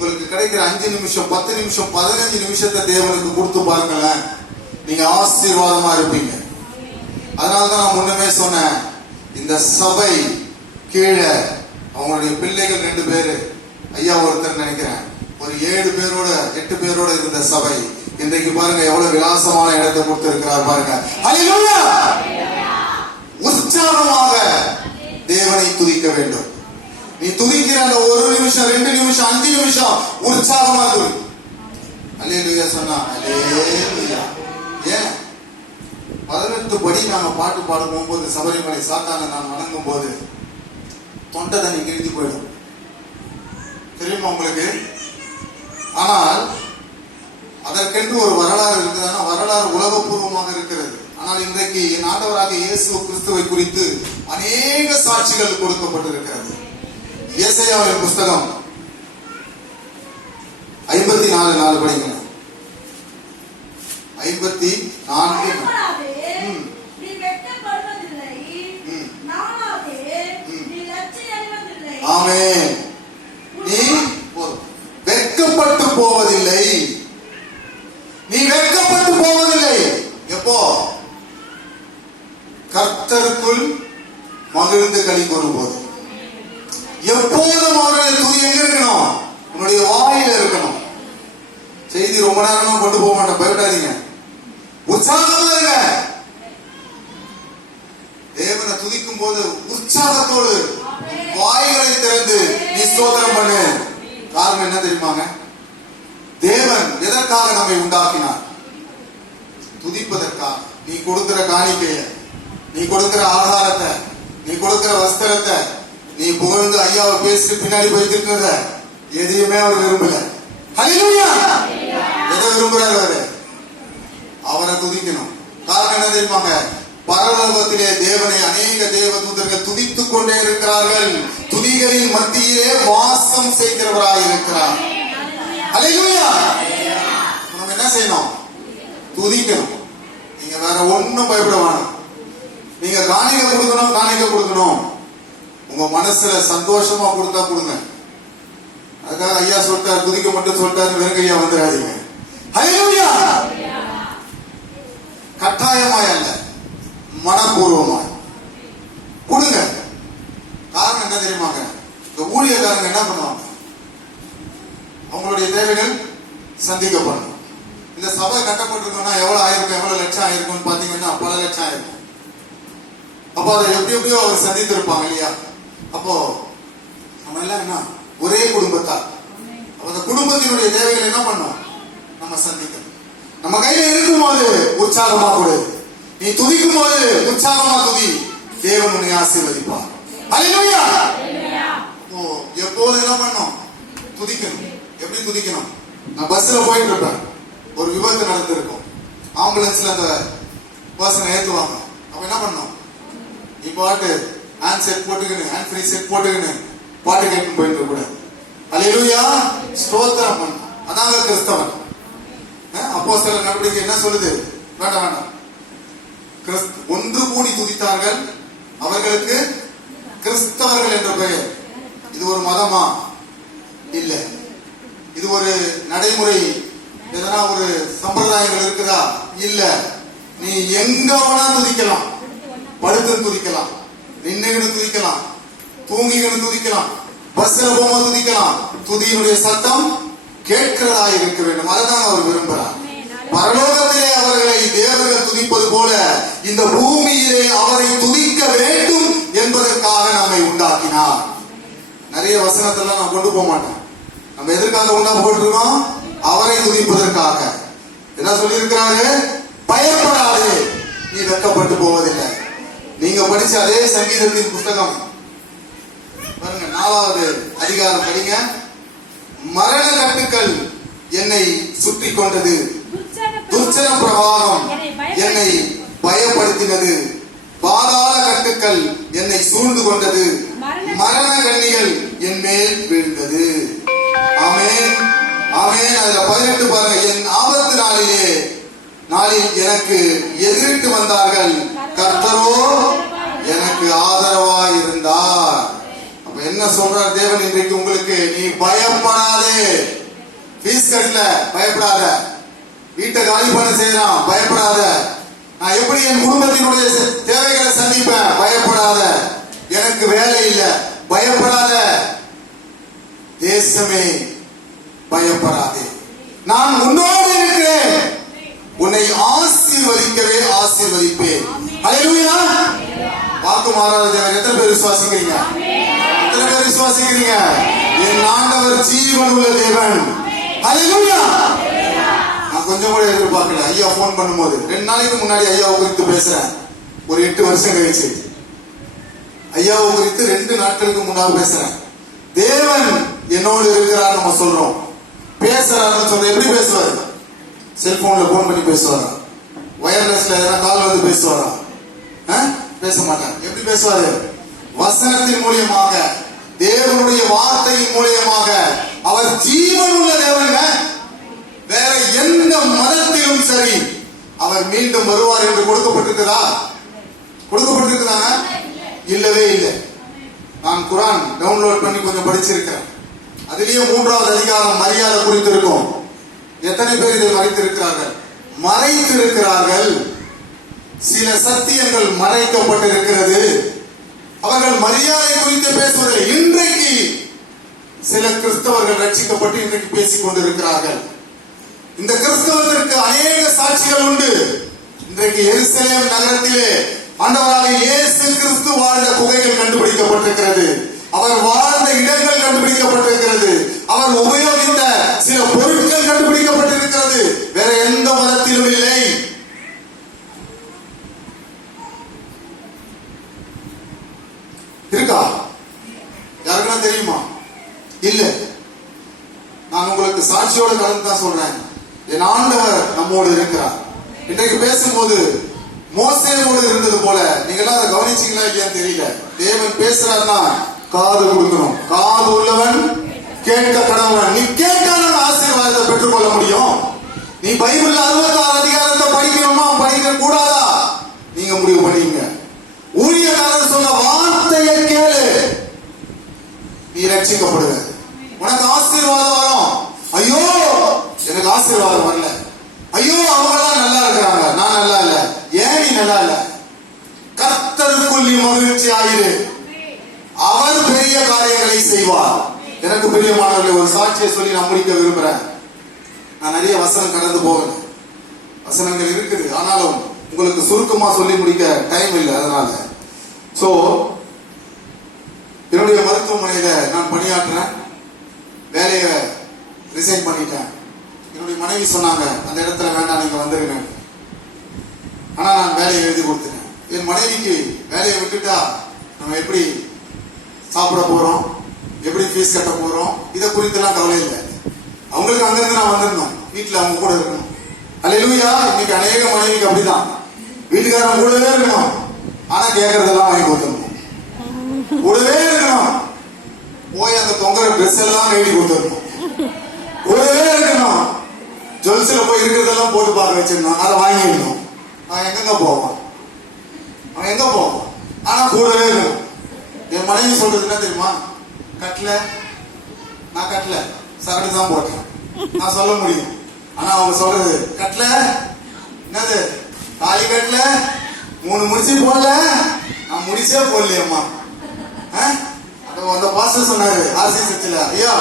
உங்களுக்கு கிடைக்கிற 5 நிமிஷம் 10 நிமிஷம் 15 நிமிஷத்தை தேவனுக்கு கொடுத்து பாருங்களேன், நீங்க ஆசீர்வாதமா இருப்பீங்க. அதனாலதான் நான் முன்னமே சொன்னேன், இந்த சபை கீழே அவங்களுடைய பிள்ளைகள் 2 பேரு, ஐயா ஒருத்தர் நினைக்கிறேன், ஒரு 7 பேரோட 8 பேரோட இருந்த சபை இன்றைக்கு பாருங்க எவ்வளவு விலாசமான இடத்தை கொடுத்து இருக்கிறார் பாருங்க. ஹல்லேலூயா! உற்சாகமாக தேவனை துதிக்க வேண்டும். நீ துதிக்கிற அந்த 1 நிமிஷம் 2 நிமிஷம் 5 நிமிஷம் உற்சாகமா துதி. ஹல்லேலூயா சொன்னா ஹல்லேலூயா. ஏன் 18 படி நாங்க பாட்டு பாட போகும்போது சபரிமலை சாத்தானை நான் வணங்கும் போது தொண்டை தண்ணி கிழிஞ்சு போயிடும், தெரியுமா உங்களுக்கு? ஆனால் அதற்கென்று ஒரு வரலாறு இருக்குதுன்னா வரலாறு உலகப்பூர்வமாக இருக்கிறது. ஆனால் இன்றைக்கு என் ஆண்டவராக இயேசு கிறிஸ்துவை குறித்து அநேக சாட்சிகள் கொடுக்கப்பட்டிருக்கிறது. ஏசாயாவின் புஸ்தகம் 54:4 படிங்க. 54. ஆமென். நீ வெட்கப்பட்டு போவதில்லை, நீ வெட்கப்பட்டு போவதில்லை. எப்போ? கர்த்தருக்குள் மகிழ்ந்து களி கூறும்போது. எப்போதும் அவருடைய துதி எங்க இருக்கணும்? உன்னுடைய வாயில இருக்கணும். செய்தி ரொம்ப நேரமா கொண்டு போக மாட்டேன், பயப்படாதீங்க, உற்சாகமா இருங்க. தேவனை துதிக்கும் போது உற்சாகத்தோடு வாய்களை திறந்து நீ ஸ்தோத்திரம் பண்ணு. காரணம் என்ன தெரியுமாங்க? தேவன் எதற்காக நம்மை உண்டாக்கினார்? துதிப்பதற்காக. நீ கொடுக்கிற காணிக்கைய, நீ கொடுக்கிற ஆகாரத்தை, நீ கொடுக்கிற வஸ்திரத்தை, நீ புகழ்ந்து ஐயாவை பேசிட்டு பின்னாடி போய்த்திருக்கிறத எதையுமே அவர் விரும்பல. ஹல்லேலூயா! எதை விரும்புறாரு அவரு? அவரை துதிக்கணும். காரணம் என்ன தெரியுமாங்க? பரலோகத்திலே தேவனை அநேக தேவ தூதர்கள் துதித்துக் கொண்டே இருக்கிறார்கள். துதிகளின் மத்தியிலே வாசம் செய்கிறவராய் இருக்கிறார். ஹல்லேலூயா! நம்ம என்ன செய்யணும்? துதிக்கணும். நீங்க வேற ஒண்ணும் பயப்பட வேணாம். நீங்க காணிக்கை கொடுக்கணும். உங்க மனசுல சந்தோஷமா கொடுத்தா கொடுங்க. அதுக்காக ஐயா சொல்லிட்டாரு துதிக்க மட்டும் சொல்லிட்டாரு வெறும் ஐயா வந்துடாதீங்க. ஹல்லேலூயா! கட்டாயமாய் அல்ல, மனப்பூர்வமாய் கொடுங்க. காரணம் என்ன தெரியுமாங்க? இந்த ஊழியக்காரங்க என்ன பண்ணுவாங்க? அவங்களுடைய தேவைகள் சந்திக்கப்படணும். இந்த சபை கட்டப்பட்டிருக்கோம்னா எவ்வளவு ஆயிருக்கும், எவ்வளவு லட்சம் ஆயிருக்கும்னு பாத்தீங்கன்னா பல லட்சம் ஆயிருக்கும். அப்போ அதை எப்படியோ அவர் சந்தித்திருப்பாங்க இல்லையா? அப்போ நம்ம எல்லாம் என்ன ஒரே குடும்பத்தார். அந்த குடும்பத்தினுடைய தேவைகள் என்ன பண்ணும்? நம்ம சந்திக்கணும். நம்ம கையில இருக்கும் போது உற்சாகமா கொடு. நீ துதிக்கும் போது உற்சாகமா துதி. தேவன் உன்னை ஆசீர்வதிப்பார். ஹல்லேலூயா! எப்போது என்ன பண்ணும்? துதிக்கணும். எப்படி துதிக்கணும்? நான் பஸ்ல போயிட்டு இருப்பேன், ஒரு விபத்து நடந்திருக்கும். ஆம்புலன்ஸ்ல அந்த பர்சனை ஏத்துவாங்க. அப்ப என்ன பண்ணும்? நீ பாட்டு ஹேண்ட் செட் போட்டுக்கின்னு, ஹேண்ட் ஃப்ரீ செட் போட்டுக்கின்னு பாட்டு கேட்டு போயிட்டு கூட ஹல்லேலூயா ஸ்தோத்திரம் பண்ண. அதாங்க கிறிஸ்தவன். அப்போஸ்தலர் நடவடிக்கை என்ன சொல்லுது? வேண்டாம், ஒன்று கூடி துதித்தார்கள், அவர்களுக்கு கிறிஸ்தவர்கள் என்ற பெயர். இது ஒரு மதமா? இல்ல. இது ஒரு நடைமுறை, எதனா ஒரு சம்பிரதாயங்கள் இருக்குதா? இல்ல. நீ எங்க வேணா துதிக்கலாம். படுத்து துதிக்கலாம், நின்னுகிட்டு துதிக்கலாம், தூங்கிகிட்டு துதிக்கலாம், பஸ்ல போக துதிக்கலாம். துதியினுடைய சத்தம் கேட்கிறதா இருக்க வேண்டும். அதைதான் அவர் விரும்புகிறார். பரலோகத்திலே அவர்களை தேவர்கள் துதிப்பது போல இந்த பூமியிலே அவரை துதிக்க வேண்டும் என்பதற்காக நம்மை உண்டாக்கினார். நிறைய வசனத்தெல்லாம் நான் கொண்டு போக மாட்டேன். நம்ம எதற்காக உண்டாக்கப்பட்டிருக்கோம்? அவரை துதிப்பதற்காக. என்ன சொல்லியிருக்கிறாரு? பயப்படாது, நீ வெட்கப்பட்டு போவதில்லை. நீங்க படிச்ச அதே சங்கீதத்தின் புஸ்தகம் பாருங்க, 4வது அதிகாரம் படிங்க. மரண கட்டுக்கள் என்னை சுற்றி கொண்டது, துர்ச்சன பிரவாகம் என்னை பயப்படுத்தினது, பாதாள கட்டுக்கள் என்னை சூழ்ந்து கொண்டது, மரண கண்ணிகள் என் மேல் விழுந்தது. ஆமென், ஆமென். அதுல 18 பாருங்க. என் ஆபத்து நாளில் எனக்கு எதிரிட்டு வந்தார்கள், கர்த்தரோ எனக்கு ஆதரவாய் இருந்தார். அப்ப என்ன சொல்றார் தேவன் இன்றைக்கு உங்களுக்கு? நீ பயப்படாதே, ஃபீஸ் கட்டல, பயப்படாத. வீட்டை காலி பண்ண செய்யறான், பயப்படாத. நான் எப்படி என் குடும்பத்தினுடைய தேவைகளை சந்திப்பேன், பயப்படாத. எனக்கு வேலை இல்ல, பயப்படாத. தேசமே பயப்படாதே, நான் உன்னோடு இருக்கிறேன், உன்னை ஆசீர்வதிக்கவே ஆசீர்வதிப்பேன். ஹல்லேலூயா. வாக்கு மாறாத தேவன். எத்தனை பேர் விசுவாசிக்கிறீங்க? எத்தனை பேர் விசுவாசிக்கிறீங்க? என் ஆண்டவர் ஜீவன் உள்ள தேவன். ஹல்லேலூயா. நான் கொஞ்சம் கூட எதிர்பார்க்கல. ஐயா போன் பண்ணும்போது 2 நாளைக்கு முன்னாடி ஐயாவை குறித்து பேசுறேன். ஒரு 8 வருஷம் கழிச்சு ஐயாவை குறித்து 2 நாட்களுக்கு முன்னாடி பேசுறேன். தேவன் என்னோடு இருக்கிறார் நம்ம சொல்றோம், பேசுறாருன்னு சொல்றோம். எப்படி பேசுவாரு? செல்போன்ல போன் பண்ணி பேசுவாரா? வயர்லெஸ்ல எதனா கால் வந்து பேசுவாரா? பேச மாட்டார். எப்படி பேசுவாரு? வசனத்தின் மூலியமாக, தேவனுடைய வார்த்தையின் மூலியமாக. அவர் ஜீவன் உள்ள தேவனுங்க. வேற எந்த மதத்திலும் சரி அவர் மீண்டும் வருவார் என்று கொடுக்கப்பட்டிருக்கிறதா? கொடுக்கப்பட்டிருக்கிறாங்க? இல்லவே இல்லை. நான் குரான் டவுன்லோட் பண்ணி கொஞ்சம் படிச்சிருக்கேன். அதிலேயே 3வது அதிகாரம் மரியாதை குறித்து இருக்கும். எத்தனை பேர் இதை மறைத்திருக்கிறார்கள்? மறைத்திருக்கிறார்கள். சில சத்தியங்கள் மறைக்கப்பட்டிருக்கிறது. அவர்கள் மரியாதை குறித்து பேசுவதில்லை. இன்றைக்கு சில கிறிஸ்தவர்கள் ரட்சிக்கப்பட்டு இன்றைக்கு பேசிக் கொண்டிருக்கிறார்கள். இந்த கிறிஸ்தவத்திற்கு அநேக சாட்சிகள் உண்டு. இன்றைக்கு எருசலேம் நகரத்திலே ஆண்டவராகிய இயேசு கிறிஸ்து வாழ்ந்த குகைகள் கண்டுபிடிக்கப்பட்டிருக்கிறது. அவர் வாழ்ந்த இடங்கள் கண்டுபிடிக்கப்பட்டிருக்கிறது. அவர் உபயோகித்த சில பொருட்கள் கண்டுபிடிக்கப்பட்டிருக்கிறது. வேற எந்த மதத்திலும் இல்லை. இருக்கா? யாருக்குன்னா தெரியுமா? இல்ல. நான் உங்களுக்கு சாட்சியோட கலந்து தான் சொல்றேன். என் ஆண்டவர் நம்மோடு இருக்கிறார். இன்றைக்கு பேசும்போது மோசேயோடு இருந்தது போல, நீங்க எல்லாம் அதை கவனிச்சீங்களா இல்லையான்னு தெரியல. தேவன் பேசுறாருன்னா காது கொடுக்கணும். காது உள்ளவன் கேட்க கடவன். நீ கேட்டாலும் ஆசீர்வாதத்தை பெற்றுக்கொள்ள முடியும். நீ பைபிள் 66 அதிகாரத்தை படிக்கணுமா, படிக்க கூடாதா? நீங்க முடிவு பண்ணீங்க. ஊழியக்காரர் சொன்ன வார்த்தையை கேளு, நீ ரட்சிக்கப்படுவ. உனக்கு ஆசீர்வாதம் வரும். ஐயோ எனக்கு ஆசீர்வாதம் வரல, ஐயோ அவங்கெல்லாம் நல்லா இருக்கிறாங்க, நான் நல்லா இல்ல. ஏன் நீ நல்லா இல்ல? கர்த்தருக்குள் நீ மகிழ்ச்சி ஆயிரு, அவர் பெரிய காரியங்களை செய்வார். எனக்கு பிரியமானவர்களே, ஒரு சாட்சியை சொல்லி நான் முடிக்க விரும்புறேன். நான் நிறைய வசனம் கடந்து போகல, வசனங்கள் இருக்குது, ஆனாலும் உங்களுக்கு சுருக்கமா சொல்லி முடிக்க டைம் இல்லை. அதனால சோ என்னுடைய மருத்துவமனையில நான் பணியாற்றுறேன். வேலையை ரிசைன் பண்ணிட்டேன். என்னுடைய மனைவி சொன்னாங்க, அந்த இடத்துல வேண்டாம், நீங்க வந்துருங்க. ஆனா நான் வேலையை எழுதி கொடுத்துட்டேன். என் மனைவிக்கு வேலையை விட்டுட்டா நம்ம எப்படி சாப்பிட போறோம், எப்படி ஃபீஸ் கட்ட போறோம், இதை குறித்தெல்லாம் கவலை இல்லை. அவங்களுக்கு அங்கிருந்து நான் வந்திருந்தோம், வீட்டுல அவங்க கூட இருக்கணும். அல்லேலூயா. இன்னைக்கு அநேக மனைவிக்கு அப்படிதான், வீட்டுக்காரன் கூடவே இருக்கணும், ஆனா கேட்கறதெல்லாம் வாங்கி கொடுத்துடணும், கூடவே இருக்கணும். போய் அந்த தொங்குற ட்ரெஸ் எல்லாம் எழுதி கொடுத்துடணும், கூடவே இருக்கணும். ஜுவல்ஸ்ல போய் இருக்கிறதெல்லாம் போட்டு பார்க்க வச்சிருந்தோம், அதை வாங்கிடணும். அவன் எங்க போவான், அவன் எங்க போவான், ஆனா கூடவே இருக்கணும். என் மனைவி சொல்றது என்ன தெரியுமா? கட்டல, நான் கட்டல, சரடு தான் போட்டேன், நான் சொல்ல முடியும். ஆனா அவங்க சொல்றது கட்டல, என்னது தாலி கட்டல, 3 முடிச்சு போடல, நான் முடிச்சே போடலையம்மா. அந்த பாஸ்டர் சொன்னாரு ஆர்சி சர்ச்சில், ஐயா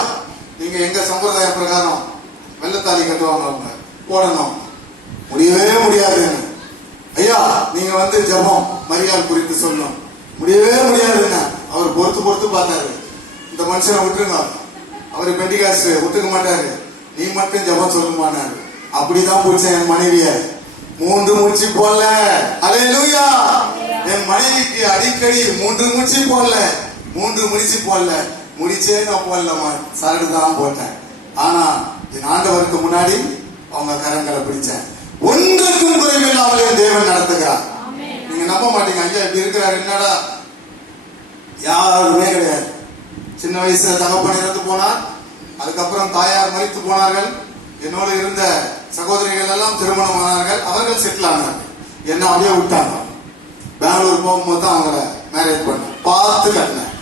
நீங்க எங்க சம்பிரதாய பிரகாரம் வெள்ளத்தாலி கட்டுவாங்க, அவங்க போடணும், முடியவே முடியாதுன்னு. ஐயா நீங்க வந்து ஜெபம் மரியாதை குறித்து சொல்லணும், முடியவே முடியாதுன்னு. அவர் பொறுத்து பார்த்தாரு, இந்த மனுஷனை விட்டுருங்க, அவரு பெண்டிகாஸ்ட் ஒத்துக்க மாட்டாரு, நீ மட்டும் ஜெபம் சொல்லுமானாரு. அப்படிதான் பிடிச்சேன் என் மனைவிய. 3 மூச்சு போடல. அல்லேலூயா. என் மனைவிக்கு அடிக்கடி 3 மூச்சு போடல, 3 முடிச்சு போடல, முடிச்சே நான் போடலமா, சரடு தான் போட்டேன். ஆனா என் ஆண்டவருக்கு முன்னாடி அவங்க கரங்களை பிடிச்சேன். ஒன்றுக்கும் குறைவில்லாமலே தேவன் நடத்துகிறார். நீங்க நம்ப மாட்டீங்க, ஐயா இப்படி இருக்கிறார், என்னடா யாருமே கிடையாது. சின்ன வயசுல தகப்பன் இறந்து போனார், அதுக்கப்புறம் தாயார் மரித்து போனார்கள். என்னோடு இருந்த சகோதரிகள் எல்லாம் திருமணம் ஆனார்கள், அவர்கள் செட்டில் ஆனார்கள். என்ன அப்படியே விட்டாங்க. பெங்களூர் போகும்போது தான் அவங்கள மேரேஜ் பண்ண பார்த்து கட்டினேன்,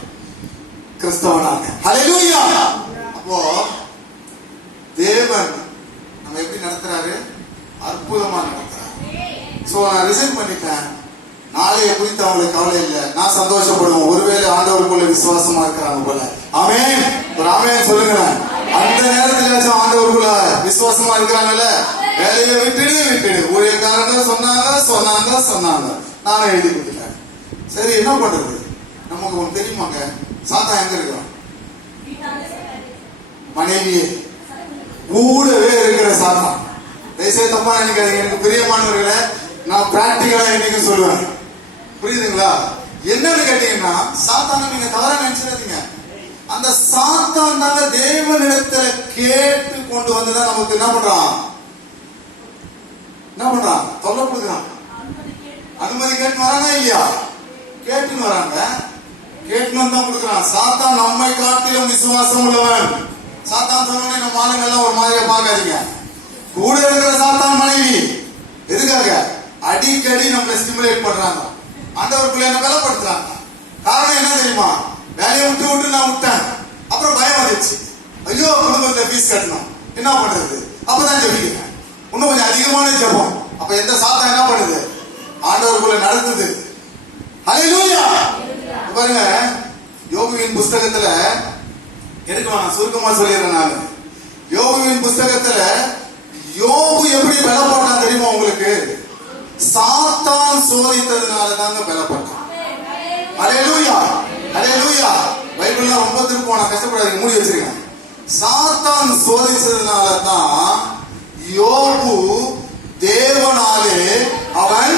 கிறிஸ்தவனாக. ஹல்லேலூயா. அப்போ தேவன் அற்புதமா நடக்கிறார். சோ நான் ரிசைன் பண்ணிட்டேன். நாளைய குறித்து அவங்களுக்கு கவலை இல்லை, நான் சந்தோஷப்படுவோம். ஒருவேளை ஆண்டவருக்குள்ள விசுவாசமா இருக்கிறாங்க போல. ஆமென். ஒரு ஆமென் சொல்லுங்க. அந்த நேரத்திலாச்சும் ஆண்டவருக்குள்ள விசுவாசமா இருக்கிறாங்கல்ல, வேலையை விட்டுடு. ஊழியக்காரங்க சொன்னாங்க நானும் எழுதி கொடுத்துட்டேன். சரி, என்ன பண்றது? நமக்கு ஒண்ணு தெரியுமாங்க, சாத்தான் எங்க இருக்கிறான்? மனைவியே கூடவே இருக்கிற சாத்தான். தயவுசெய்து தப்பா நினைக்காதீங்க. எனக்கு பிரியமானவர்களை நான் பிராக்டிகலா இன்னைக்கு சொல்லுவேன். புரியுதுங்களா? என்னன்னு கேட்டீங்கன்னா, சாத்தான நீங்க தவறா நினைச்சிடாதீங்க. அந்த சாத்தான் தாங்க தேவனிடத்துல கேட்டு கொண்டு வந்துதான் நமக்கு என்ன பண்றான் தொல்லை கொடுக்குறான். அனுமதி கேட்டு வரானா இல்லையா? கேட்டுன்னு வராங்க. கேட்டுன்னு தான் கொடுக்குறான். சாத்தான் நம்மை காட்டிலும் விசுவாசம் உள்ளவன். சாத்தான் சொன்னோடனே நம்ம ஆளுங்க எல்லாம் ஒரு மாதிரியா பார்க்காதீங்க. கூட இருக்கிற சாத்தான் மனைவி எதுக்காக? அடிக்கடி நம்மளை ஸ்டிமுலேட் பண்றாங்க, ஆண்டவருக்குள்ள என்ன பலப்படுத்துறாங்க. காரணம் என்ன தெரியுமா? வேலையை விட்டு நான் விட்டேன், அப்புறம் பயம் வந்துச்சு. ஐயோ, குடும்பத்துல ஃபீஸ் கட்டணும், என்ன பண்றது? அப்பதான் ஜெபிக்கிறேன், இன்னும் கொஞ்சம் அதிகமான ஜெபம். அப்ப எந்த சாத்தான் என்ன பண்ணுது? ஆண்டவருக்குள்ள நடத்துது. ஹல்லேலூயா. பாருங்க, யோபுவின் புஸ்தகத்துல எடுக்கலாம், நான் சுருக்கமா சொல்லிடுறேன். நான் யோபுவின் புஸ்தகத்துல யோபு எப்படி பலப்பட்டான் தெரியுமா உங்களுக்கு? சாத்தான் சோதித்ததுனால தாங்க பலப்பட்டான். ஹல்லேலூயா, ஹல்லேலூயா. பைபிள்ல ரொம்ப திருப்பம், நான் கஷ்டப்படாதீங்க, மூடி வச்சிருக்கேன். சாத்தான் சோதிச்சதுனால தான் யோபு தேவனாலே அவன்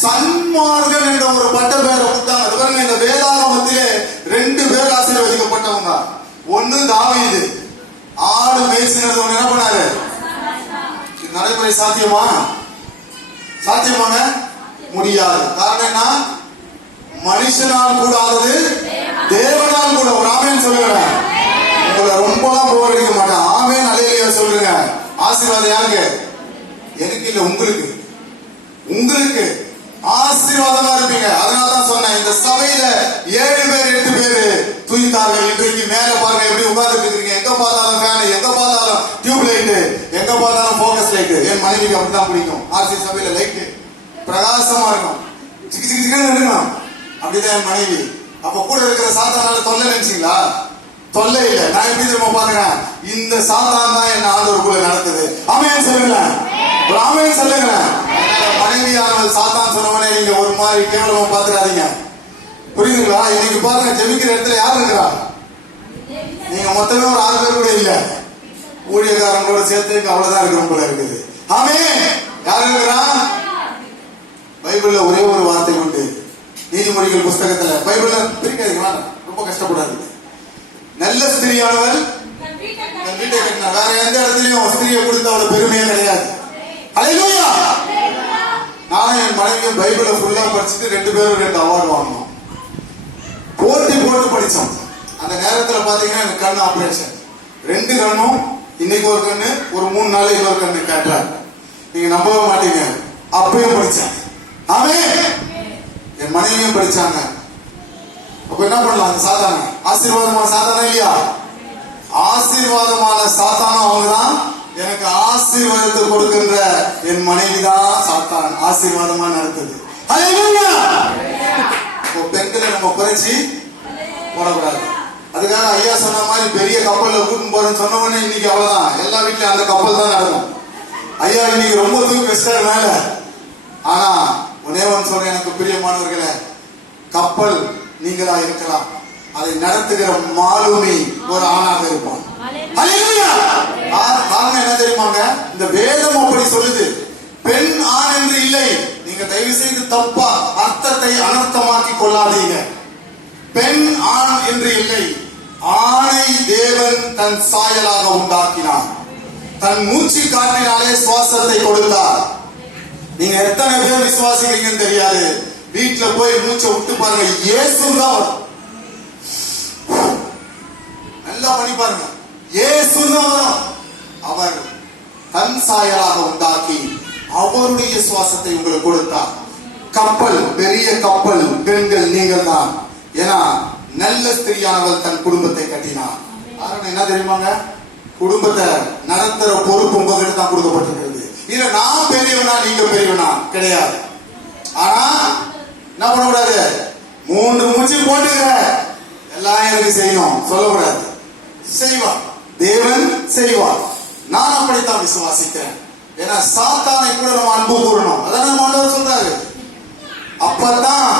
சன்மார்கன் என்ற ஒரு பட்ட பேரை கொடுத்தாங்க. அது பாருங்க, இந்த வேதாகமத்திலே 2 பேர் ஆசீர்வதிக்கப்பட்டவங்க. ஒன்னு தாவீது, ஆடு மேய்ச்சினது. ஒண்ணு என்ன பண்ணாரு? நடைமுறை சாத்தியமாங்க முடியாது. காரணம் என்ன? மனுஷனால் கூடாதது தேவனால் கூட. ஒரு ஆமென் சொல்லுங்க. உங்களை ரொம்பலாம் போர் அடிக்க மாட்டேன். ஆமென் அல்லேலூயா சொல்லுங்க. ஆசீர்வாதம் யாருக்கு? எனக்கு இல்ல, உங்களுக்கு ஆசீர்வாதமா இருப்பீங்க. அதனாலதான் சொன்னேன், இந்த சபையில 7 பேர் 8 பேர் துணித்தார்கள். இன்றைக்கு மேல பாருங்க எப்படி உட்கார்ந்துட்டு இருக்கீங்க. எங்க பார்த்தாலும் ஃபேன், எங்க பார்த்தாலும் டியூப் லைட், எங்க பார்த்தாலும் போக்கஸ் லைட். என் மனைவிக்கு அப்படிதான் பிடிக்கும். ஆர்சி சபையில லைட் பிரகாசமா இருக்கும், சிக்கு சிக்கு சிக்கன்னு இருக்கணும். அப்படிதான் என் மனைவி. அப்ப கூட இருக்கிற சாத்தானால தொல்லை நினைச்சீங்களா? தொல்லை இல்லை. நான் எப்படி திரும்ப பாக்குறேன், இந்த சாத்தான் தான் என்ன ஆண்டவருக்குள்ள நடக்குது. ஆமென் சொல்லுங்க. ஒரு ஆமென் சொல்லுங்க. மனைவியானவள் சாத்தான் சொன்னவனே நீங்க ஒரு மாதிரி கேவலமா பாத்துறாதீங்க. புரியுதுங்களா? இன்னைக்கு பாருங்க, ஜெபிக்கிற இடத்துல யார் இருக்கிறா? நீங்க மொத்தமே ஒரு 6 பேர் கூட இல்ல, ஊழியக்காரங்களோட சேர்த்து அவ்வளவுதான் இருக்கிற போல இருக்குது. ஆமென். யார் இருக்கிறா? பைபிள்ல ஒரே ஒரு வார்த்தை உண்டு, நீதிமொழிகள் புஸ்தகத்துல. பைபிள்ல பிரிக்காதீங்களா, ரொம்ப கஷ்டப்படாது. நல்ல ஸ்திரியானவள் தன் வீட்டை கட்டினா. வேற எந்த இடத்துலயும் ஸ்திரியை கொடுத்த அவ்வளவு பெருமையே கிடையாது. ஹல்லேலூயா. நானும் என் மனைவியும் பைபிளை ஃபுல்லா படிச்சுட்டு 2 பேரும் 2 அவார்டு வாங்கணும். போட்டு படிச்சோம். அந்த நேரத்துல பாத்தீங்கன்னா எனக்கு கண் ஆபரேஷன், 2 கண்ணும். இன்னைக்கு ஒரு கண்ணு, ஒரு 3 நாள் இன்னொரு கண்ணு கேட்டார். நீங்க நம்பவே மாட்டீங்க, அப்பயும் படிச்சேன். ஆமென். என் மனைவியும் படிச்சாங்க. அப்ப என்ன பண்ணலாம்? சாத்தான ஆசீர்வாதமான சாத்தானா இல்லையா? ஆசீர்வாதமான சாத்தானம் அவங்கதான். எனக்கு ஆசீர்வாதத்தை கொடுக்கின்ற என் மனைவி தான் சாத்தான் ஆசீர்வாதமா நடத்துது. பெண்களை நம்ம குறைச்சி போடக்கூடாது. அதுக்காக ஐயா சொன்ன மாதிரி பெரிய கப்பல்ல கூட்டின்னு போறேன்னு சொன்ன உடனே இன்னைக்கு அவ்வளவுதான், எல்லா வீட்லயும் அந்த கப்பல் தான் நடக்கும். ஐயா இன்னைக்கு ரொம்ப தூக்கி வச்சிட்டாரு மேல. ஆனா ஒன்னே ஒன்று சொல்றேன், எனக்கு பிரியமானவர்களே, கப்பல் நீங்களா இருக்கலாம், அதை நடத்துகிற மாலுமி ஒரு ஆணாக இருப்பான். காரணம் என்ன தெரியுமாங்க? இந்த வேதம் அப்படி சொல்லுது, பெண் ஆண் என்று இல்லை. நீங்க தயவு செய்து தப்பா அர்த்தத்தை அனர்த்தமாக்கி கொள்ளாதீங்க. பெண் ஆண் என்று இல்லை. ஆணை தேவன் தன் சாயலாக உண்டாக்கினார், தன் மூச்சு காற்றினாலே சுவாசத்தை கொடுத்தார். நீங்க எத்தனை பேர் விசுவாசிக்கிறீங்கன்னு தெரியாது. வீட்டுல போய் மூச்சை விட்டு பாருங்க, இயேசுதான் வரும். நல்லா பண்ணி பாருங்க, இயேசுதான் வரும். அவர் தன் சாயலாக உண்டாக்கி அவருடைய சுவாசத்தை உங்களுக்கு கொடுத்தார். கப்பல், பெரிய கப்பல் பெண்கள் நீங்கள் தான். ஏன்னா நல்ல ஸ்திரியானவள் தன் குடும்பத்தை கட்டினார். காரணம் என்ன தெரியுமாங்க? குடும்பத்தை நடத்துற பொறுப்பு உங்ககிட்ட தான் கொடுக்கப்பட்டிருக்கிறது. இல்ல நான் பெரியவனா நீங்க பெரியவனா கிடையாது. ஆனா என்ன பண்ணக்கூடாது, 3 மூச்சு போட்டுக்கிற எல்லாம் எனக்கு செய்யணும் சொல்லக்கூடாது. செய்வார், தேவன் செய்வார். நான் அப்படித்தான் விசுவாசிக்கிறேன். ஏன்னா சாத்தானை கூட நம்ம அன்பு கூறணும். அதான் நம்ம ஆண்டவர் சொல்றாரு. அப்பதான்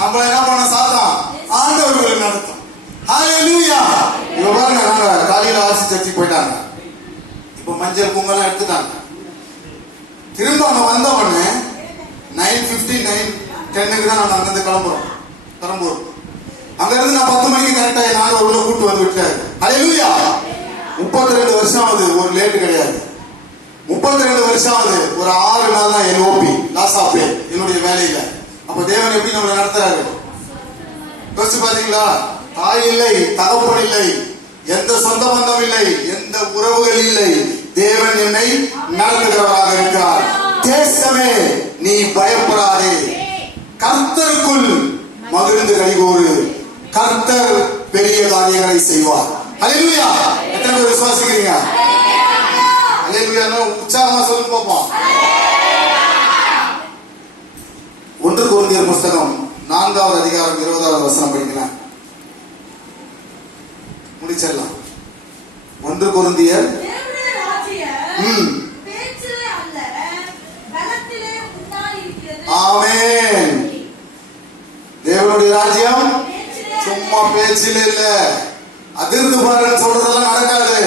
நம்ம என்ன பண்ண, சாத்தான் ஆண்டவர்களை நடத்தும். ஹalleluya. இவ பாருங்க, நாங்க காலையில ஆர்சி சர்ச்சுக்கு போயிட்டாங்க. இப்ப மஞ்சள் பொங்கலாம் எடுத்துட்டாங்க. திரும்ப அவங்க வந்த உடனே 9:50 9:10 தான் நாங்க அங்கிருந்து கிளம்புறோம். பெரம்பூர் அங்க இருந்து நான் 10 மணிக்கு கரெக்டா என் ஆள் உள்ள கூட்டு வந்து விட்டாரு. ஹalleluya. 32 வருஷம் ஆகுது, ஒரு லேட் கிடையாது. 32 வருஷம் ஆகுது, ஒரு 6 நாள் தான் LOP லாஸ் ஆஃப் பே என்னுடைய வேலையில. அப்ப தேவன் எப்படி நம்மளை நடத்துறாரு யோசிச்சு பாத்தீங்களா? தாய் இல்லை, தகப்பன் இல்லை, எந்த சொந்த பந்தம் இல்லை, எந்த உறவுகள் இல்லை. தேவன் என்னை நடத்துகிறவராக இருக்கிறார். தேசமே நீ பயப்படாதே, கர்த்தருக்குள் மகிழ்ந்து கைகூறு, கர்த்தர் பெரிய காரியங்களை செய்வார். ஹalleluya. எத்தனை பேர் விசுவாசிக்கிறீங்க? ஹalleluya. உற்சாகமா சொல்லி பார்ப்போம். 1 கொரிந்தியர் புத்தகம் 4வது அதிகாரம் 20வது வசனம் படிக்கலாம். முடிச்சிடலாம். 1 கொரிந்தியர் ஆமென். தேவனுடைய ராஜ்யம் சும்மா பேச்சில் இல்ல. அதிர்ந்து பாருன்னு சொல்றதெல்லாம் நடக்காது.